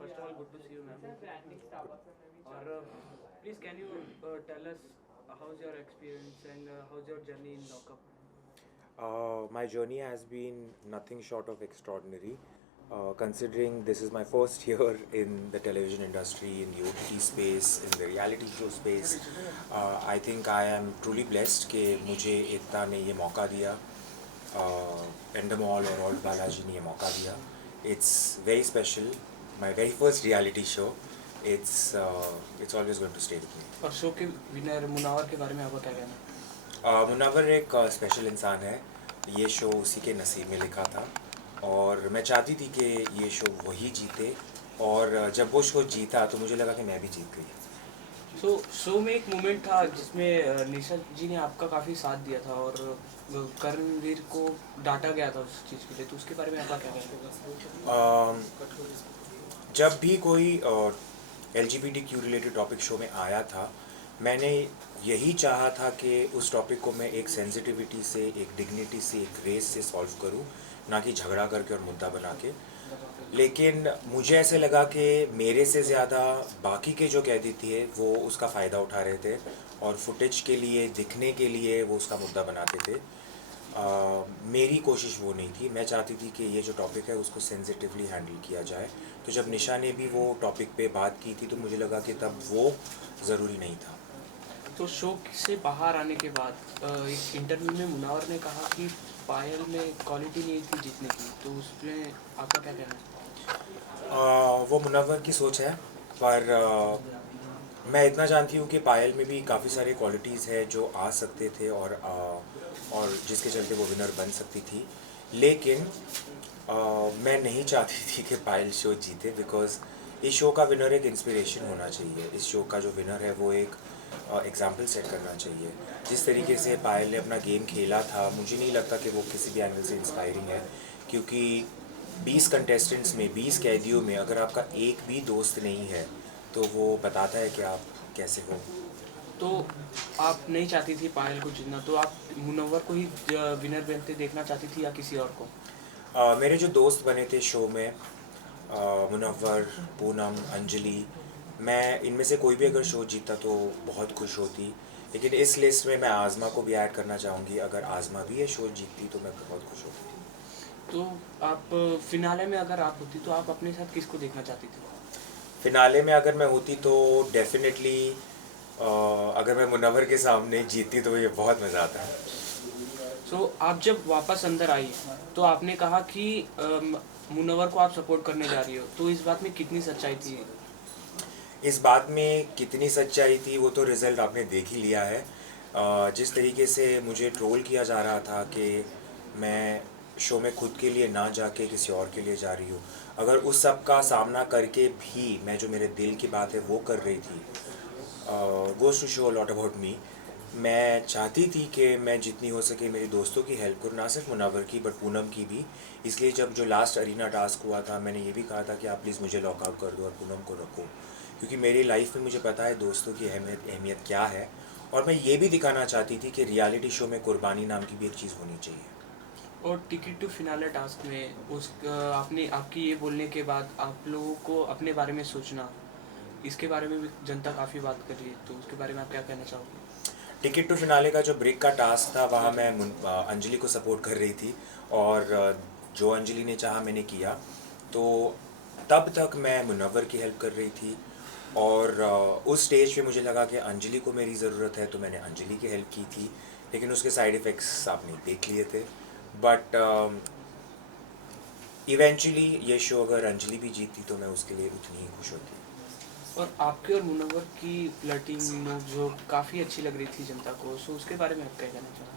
first of all, good to see you, ma'am. और please, can you tell us how's your experience and how's your journey in lockup? My journey has been nothing short of extraordinary. Considering this is my first year in the television industry, in the OTT space, in the reality show space, I think I am truly blessed कि मुझे एकता ने ये मौका दिया, एंडमॉल और alt Balaji ने ये मौका दिया. It's very special. My very first reality show. It's always going to stay with me. और शो के विनर मुनावर के बारे में आपका क्या कहना है? मुनव्वर एक स्पेशल इंसान है. ये शो उसी के नसीब में लिखा था और मैं चाहती थी कि ये शो वही जीते, और जब वो शो जीता तो मुझे लगा कि मैं भी जीत गई. तो शो में एक मोमेंट था जिसमें निशा जी ने आपका काफ़ी साथ दिया था और करणवीर को डांटा गया था उस चीज़ के लिए, तो उसके बारे में आपका क्या कहना है? जब भी कोई LGBTQ रिलेटेड टॉपिक शो में आया था, मैंने यही चाहा था कि उस टॉपिक को मैं एक सेंसिटिविटी से, एक डिग्निटी से, एक रेस से सॉल्व करूं, ना कि झगड़ा करके और मुद्दा बना के. लेकिन मुझे ऐसे लगा कि मेरे से ज़्यादा बाकी के जो कैदी थे वो उसका फ़ायदा उठा रहे थे और फुटेज के लिए, दिखने के लिए वो उसका मुद्दा बनाते थे. मेरी कोशिश वो नहीं थी. मैं चाहती थी कि ये जो टॉपिक है उसको सेंसिटिवली हैंडल किया जाए. तो जब निशा ने भी वो टॉपिक पे बात की थी तो मुझे लगा कि तब वो ज़रूरी नहीं था. तो शो से बाहर आने के बाद एक इंटरव्यू में मुनावर ने कहा कि पायल में क्वालिटी नहीं थी जीतने की, तो उसमें आपका क्या कहना है? वो मुनव्वर की सोच है, पर मैं इतना जानती हूँ कि पायल में भी काफ़ी सारी क्वालिटीज़ है जो आ सकते थे और जिसके चलते वो विनर बन सकती थी. लेकिन मैं नहीं चाहती थी कि पायल शो जीते, बिकॉज़ इस शो का विनर एक इंस्पिरेशन होना चाहिए. इस शो का जो विनर है वो एक एग्जाम्पल सेट करना चाहिए. जिस तरीके से पायल ने अपना गेम खेला था, मुझे नहीं लगता कि वो किसी भी एंगल से इंस्पायरिंग है, क्योंकि 20 कंटेस्टेंट्स में, 20 कैदियों में अगर आपका एक भी दोस्त नहीं है तो वो बताता है कि आप कैसे हो. तो आप नहीं चाहती थी पायल को जीतना, तो आप मुनव्वर को ही विनर बनते देखना चाहती थी या किसी और को? मेरे जो दोस्त बने थे शो में, मुनव्वर, पूनम, अंजलि, मैं इनमें से कोई भी अगर शो जीता तो बहुत खुश होती. लेकिन इस लिस्ट में मैं आज़मा को भी ऐड करना चाहूँगी. अगर आज़मा भी ये शो जीतती तो मैं बहुत खुश होती. तो आप फिनाले में अगर आप होती तो आप अपने साथ किसको देखना चाहती थी? फिनाले में अगर मैं होती तो डेफिनेटली अगर मैं मुनव्वर के सामने जीतती तो ये बहुत मज़ा आता है. तो आप जब वापस अंदर आई तो आपने कहा कि मुनव्वर को आप सपोर्ट करने जा रही हो, तो इस बात में कितनी सच्चाई थी? इस बात में कितनी सच्चाई थी वो तो रिज़ल्ट आपने देख ही लिया है. जिस तरीके से मुझे ट्रोल किया जा रहा था कि मैं शो में खुद के लिए ना जाके किसी और के लिए जा रही हूँ, अगर उस सब का सामना करके भी मैं जो मेरे दिल की बात है वो कर रही थी, goes to show a lot about me. मैं चाहती थी कि मैं जितनी हो सके मेरी दोस्तों की हेल्प करूँ, ना सिर्फ मुनव्वर की बट पूनम की भी. इसलिए जब जो लास्ट अरीना टास्क हुआ था, मैंने ये भी कहा था कि आप प्लीज़ मुझे लॉकआउट कर दो और पूनम को रखो, क्योंकि मेरी लाइफ में मुझे पता है दोस्तों की अहमियत क्या है. और मैं ये भी दिखाना चाहती थी कि रियलिटी शो में कुर्बानी नाम की भी एक चीज़ होनी चाहिए. और टिकट टू फिनाले टास्क में आपने आपकी ये बोलने के बाद आप लोगों को अपने बारे में सोचना, इसके बारे में भी जनता काफ़ी बात कर रही है, तो उसके बारे में आप क्या कहना चाहोगे? टिकट टू फिनाले का जो ब्रेक का टास्क था वहाँ मैं अंजलि को सपोर्ट कर रही थी, और जो अंजलि ने चाहा मैंने किया. तो तब तक मैं मुनव्वर की हेल्प कर रही थी, और उस स्टेज पे मुझे लगा कि अंजलि को मेरी ज़रूरत है तो मैंने अंजलि की हेल्प की थी. लेकिन उसके साइड इफ़ेक्ट्स आपने देख लिए थे. बट इवेंचुअली ये शो अगर अंजलि भी जीतती तो मैं उसके लिए उतनी ही खुश होती. और आपके और मुनव्वर की फ्लर्टिंग नोक-झोंक काफ़ी अच्छी लग रही थी जनता को, सो उसके बारे में आप क्या कहना चाहोगे?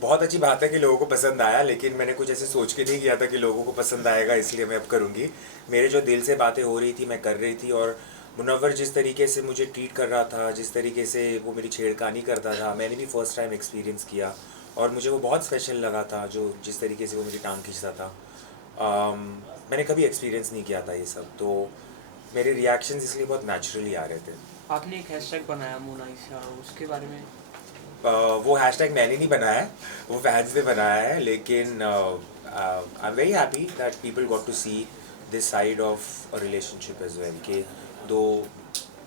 बहुत अच्छी बात है कि लोगों को पसंद आया, लेकिन मैंने कुछ ऐसे सोच के नहीं किया था कि लोगों को पसंद आएगा, इसलिए मैं अब करूँगी. मेरे जो दिल से बातें हो रही थी मैं कर रही थी, और मुनव्वर जिस तरीके से मुझे ट्रीट कर रहा था, जिस तरीके से वो मेरी छेड़खानी करता था, मैंने भी फर्स्ट टाइम एक्सपीरियंस किया और मुझे वो बहुत स्पेशल लगा था. जो जिस तरीके से वो मेरी टांग खींचता था, मैंने कभी एक्सपीरियंस नहीं किया था ये सब. तो मेरे रिएक्शंस इसलिए बहुत नेचुरली आ रहे थे. आपने एक हैशटैग बनाया मोनालिसा, उसके बारे में? वो हैशटैग मैंने नहीं बनाया है, वो फैंस ने बनाया है. लेकिन I am very happy that people got to see this side of a relationship as well कि दो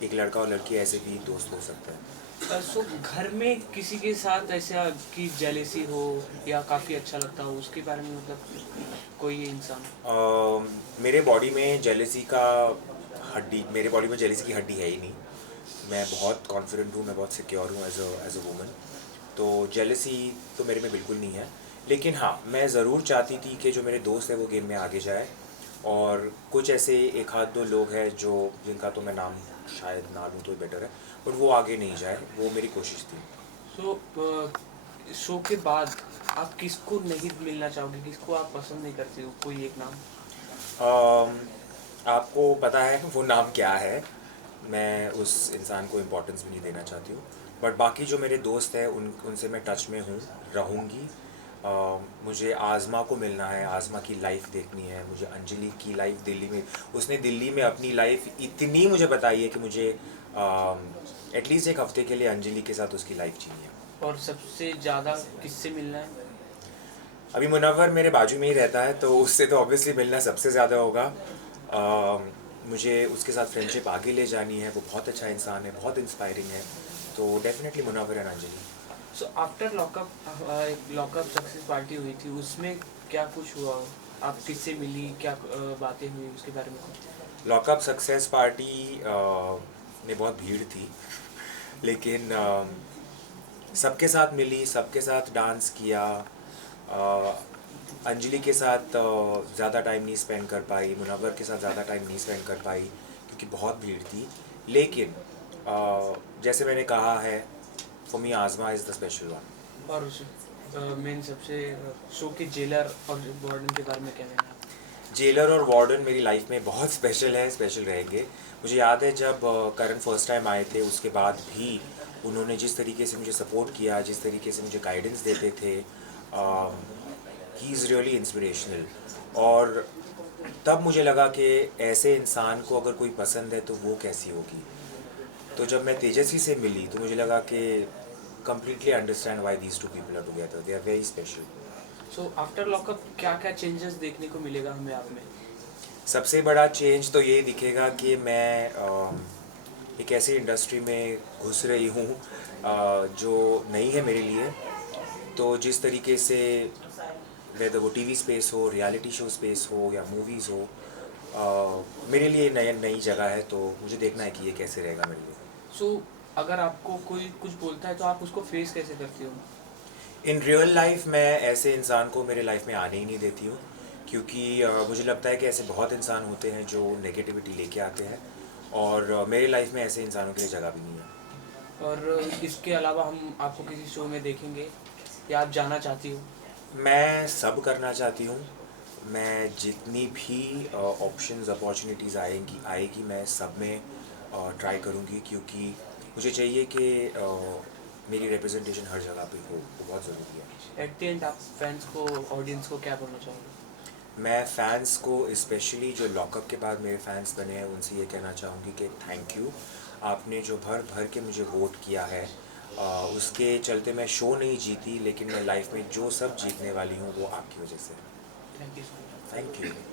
एक लड़का और लड़की ऐसे भी दोस्त हो सकते हैं। सो घर में किसी के साथ ऐसा कि जेलेसी हो या काफ़ी अच्छा लगता हो उसके बारे में, मतलब कोई इंसान? मेरे बॉडी में जेलेसी का मेरे बॉडी में जेलेसी की हड्डी है ही नहीं। मैं बहुत कॉन्फिडेंट हूँ, मैं बहुत सिक्योर हूँ एज अ वुमन, तो जेलेसी तो मेरे में बिल्कुल नहीं है। लेकिन हाँ, मैं ज़रूर चाहती थी कि जो मेरे दोस्त हैं वो गेम में आगे जाए, और कुछ ऐसे एक आध दो लोग हैं जो जिनका तो मैं नाम शायद ना लूँ तो बेटर है, बट वो आगे नहीं जाए, वो मेरी कोशिश थी। सो शो के बाद आप किसको नहीं मिलना चाहोगे, किसको आप पसंद नहीं करते हो, कोई एक नाम? अम, आपको पता है वो नाम क्या है, मैं उस इंसान को इम्पोर्टेंस भी नहीं देना चाहती हूँ, बट बाकी जो मेरे दोस्त हैं उनसे मैं टच में हूँ, रहूँगी। मुझे आज़मा को मिलना है, आज़मा की लाइफ देखनी है, मुझे अंजलि की लाइफ दिल्ली में, उसने दिल्ली में अपनी लाइफ इतनी मुझे बताई है कि मुझे एटलीस्ट एक हफ्ते के लिए अंजलि के साथ उसकी लाइफ जीनी है। और सबसे ज़्यादा किससे मिलना है? अभी मुनव्वर मेरे बाजू में ही रहता है, तो उससे तो ऑब्वियसली मिलना सबसे ज़्यादा होगा। मुझे उसके साथ फ्रेंडशिप आगे ले जानी है, वो बहुत अच्छा इंसान है, बहुत इंस्पायरिंग है, तो definitely Munawar and Anjali. So after lockup lockup success party हुई थी, उसमें क्या कुछ हुआ? आप किससे मिली, क्या बातें हुई उसके बारे में कुछ? लॉकअप सक्सेस पार्टी में बहुत भीड़ थी, लेकिन सबके साथ मिली, सबके साथ डांस किया। अंजलि के साथ ज़्यादा टाइम नहीं स्पेंड कर पाई, मुनव्वर के साथ ज़्यादा टाइम नहीं स्पेंड कर पाई क्योंकि बहुत भीड़ थी। लेकिन जैसे मैंने कहा है, फॉर मी आज़मा इज़ द स्पेशल वन। और उस मेन सबसे शो के जेलर और वार्डन के बारे में क्या कहना है? जेलर और वार्डन मेरी लाइफ में बहुत स्पेशल है, स्पेशल रहेंगे। मुझे याद है जब करण फर्स्ट टाइम आए थे, उसके बाद भी उन्होंने जिस तरीके से मुझे सपोर्ट किया, जिस तरीके से मुझे गाइडेंस देते थे, ही इज़ रियली इंस्पिरेशनल। और तब मुझे लगा कि ऐसे इंसान को अगर कोई पसंद है तो वो कैसी होगी। तो जब मैं तेजस्वी से मिली तो मुझे लगा कि completely understand why these two people are together. They are very special. So after lockup क्या क्या चेंजेस देखने को मिलेगा हमें आप में? सबसे बड़ा चेंज तो ये दिखेगा कि मैं एक ऐसी इंडस्ट्री में घुस रही हूँ जो नई है मेरे लिए। तो जिस तरीके से वेदर वो टीवी स्पेस हो, रियलिटी शो स्पेस हो या मूवीज़ हो, मेरे लिए नई जगह है, तो मुझे देखना है कि ये कैसे रहेगा मेरे लिए। सो अगर आपको कोई कुछ बोलता है तो आप उसको फेस कैसे करते हो? इन रियल लाइफ मैं ऐसे इंसान को मेरे लाइफ में आने ही नहीं देती हूँ, क्योंकि मुझे लगता है कि ऐसे बहुत इंसान होते हैं जो नेगेटिविटी लेके आते हैं, और मेरे लाइफ में ऐसे इंसानों के लिए जगह भी नहीं है। और इसके अलावा हम आपको किसी शो में देखेंगे या आप जाना चाहती हो? मैं सब करना चाहती हूँ। मैं जितनी भी ऑप्शंस अपॉर्चुनिटीज़ आएगी मैं सब में ट्राई करूँगी, क्योंकि मुझे चाहिए कि मेरी रिप्रेजेंटेशन हर जगह पे हो, वो बहुत ज़रूरी है। एट द एंड आप फैंस को, ऑडियंस को क्या बोलना चाहोगे? मैं फ़ैन्स को, स्पेशली जो लॉकअप के बाद मेरे फ़ैन्स बने हैं, उनसे ये कहना चाहूँगी कि थैंक यू। आपने जो भर भर के मुझे वोट किया है, उसके चलते मैं शो नहीं जीती, लेकिन मैं लाइफ में जो सब जीतने वाली हूँ वो आपकी वजह से। Thank you so much. Thank you.